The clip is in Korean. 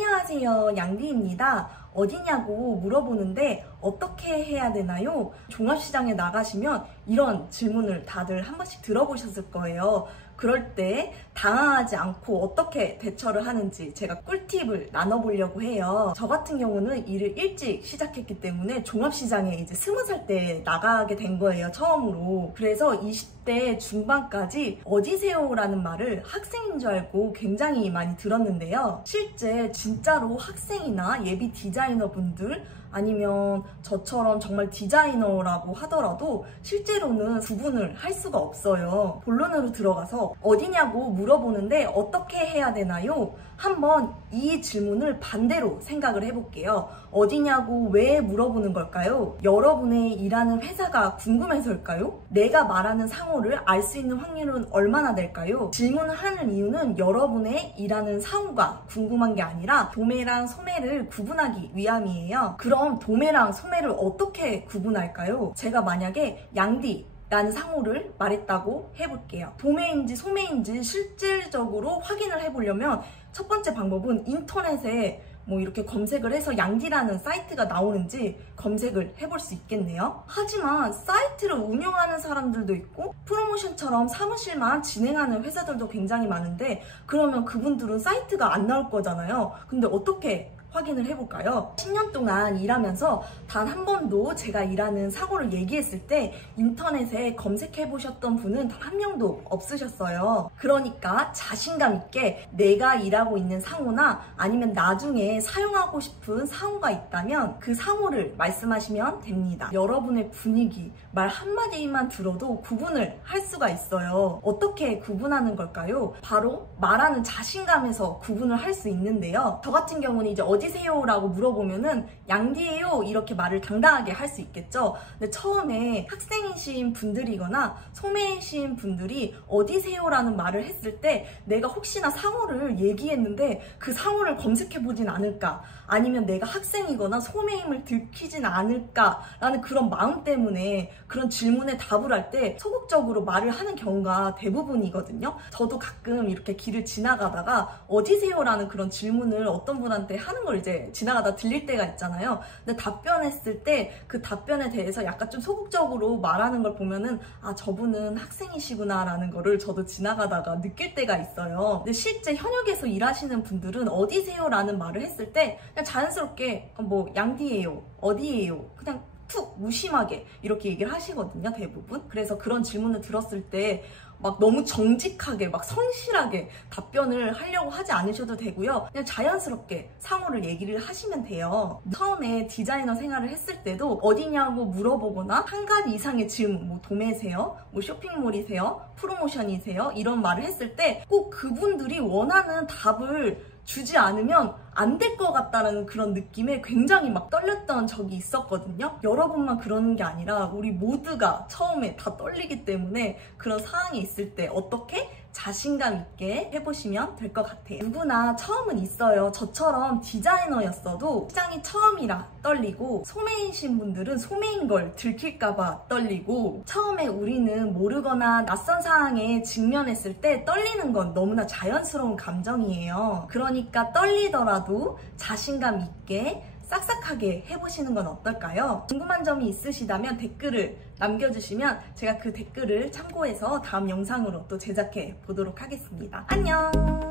안녕하세요, 양디입니다. 어디냐고 물어보는데 어떻게 해야 되나요? 종합시장에 나가시면 이런 질문을 다들 한 번씩 들어보셨을 거예요. 그럴 때 당황하지 않고 어떻게 대처를 하는지 제가 꿀팁을 나눠보려고 해요. 저 같은 경우는 일을 일찍 시작했기 때문에 종합시장에 이제 20살 때 나가게 된 거예요, 처음으로. 그래서 20대 중반까지 어디세요라는 말을 학생인 줄 알고 굉장히 많이 들었는데요. 실제 진짜로 학생이나 예비 디자이너 분들 아니면 저처럼 정말 디자이너라고 하더라도 실제로는 구분을 할 수가 없어요. 본론으로 들어가서 어디냐고 물어보는데 어떻게 해야 되나요? 한번 이 질문을 반대로 생각을 해볼게요. 어디냐고 왜 물어보는 걸까요? 여러분의 일하는 회사가 궁금해서일까요? 내가 말하는 상호를 알 수 있는 확률은 얼마나 될까요? 질문을 하는 이유는 여러분의 일하는 상호가 궁금한 게 아니라 도매랑 소매를 구분하기 위함이에요. 그럼 도매랑 소매를 어떻게 구분할까요? 제가 만약에 양디 라는 상호를 말했다고 해볼게요. 도매인지 소매인지 실질적으로 확인을 해보려면 첫 번째 방법은 인터넷에 뭐 이렇게 검색을 해서 양디라는 사이트가 나오는지 검색을 해볼 수 있겠네요. 하지만 사이트를 운영하는 사람들도 있고 프로모션처럼 사무실만 진행하는 회사들도 굉장히 많은데 그러면 그분들은 사이트가 안 나올 거잖아요. 근데 어떻게 확인을 해볼까요? 10년 동안 일하면서 단 한 번도 제가 일하는 상호를 얘기했을 때 인터넷에 검색해보셨던 분은 단 한 명도 없으셨어요. 그러니까 자신감 있게 내가 일하고 있는 상호나 아니면 나중에 사용하고 싶은 상호가 있다면 그 상호를 말씀하시면 됩니다. 여러분의 분위기, 말 한마디만 들어도 구분을 할 수가 있어요. 어떻게 구분하는 걸까요? 바로 말하는 자신감에서 구분을 할 수 있는데요. 저 같은 경우는 이제 어디세요? 라고 물어보면은 양디예요 이렇게 말을 당당하게 할 수 있겠죠. 근데 처음에 학생이신 분들이거나 소매이신 분들이 어디세요? 라는 말을 했을 때 내가 혹시나 상호를 얘기했는데 그 상호를 검색해 보진 않을까, 아니면 내가 학생이거나 소매임을 들키진 않을까 라는 그런 마음 때문에 그런 질문에 답을 할 때 소극적으로 말을 하는 경우가 대부분이거든요. 저도 가끔 이렇게 길을 지나가다가 어디세요? 라는 그런 질문을 어떤 분한테 하는 걸 이제 지나가다 들릴 때가 있잖아요. 근데 답변했을 때 그 답변에 대해서 약간 좀 소극적으로 말하는 걸 보면은 아, 저분은 학생이시구나 라는 거를 저도 지나가다가 느낄 때가 있어요. 근데 실제 현역에서 일하시는 분들은 어디세요? 라는 말을 했을 때 그냥 자연스럽게 뭐 양디예요, 어디예요, 그냥 툭 무심하게 이렇게 얘기를 하시거든요, 대부분. 그래서 그런 질문을 들었을 때 막 너무 정직하게 막 성실하게 답변을 하려고 하지 않으셔도 되고요. 그냥 자연스럽게 상호를 얘기를 하시면 돼요. 처음에 디자이너 생활을 했을 때도 어디냐고 물어보거나 한 가지 이상의 질문, 뭐 도매세요? 뭐 쇼핑몰이세요? 프로모션이세요? 이런 말을 했을 때 꼭 그분들이 원하는 답을 주지 않으면 안 될 것 같다는 그런 느낌에 굉장히 막 떨렸던 적이 있었거든요. 여러분만 그러는 게 아니라 우리 모두가 처음에 다 떨리기 때문에 그런 상황이 있을 때 어떻게 자신감 있게 해보시면 될 것 같아요. 누구나 처음은 있어요. 저처럼 디자이너였어도 시장이 처음이라 떨리고, 소매이신 분들은 소매인 걸 들킬까봐 떨리고, 처음에 우리는 모르거나 낯선 상황에 직면했을 때 떨리는 건 너무나 자연스러운 감정이에요. 그러니까 떨리더라도 자신감 있게 싹싹하게 해보시는 건 어떨까요? 궁금한 점이 있으시다면 댓글을 남겨주시면 제가 그 댓글을 참고해서 다음 영상으로 또 제작해 보도록 하겠습니다. 안녕!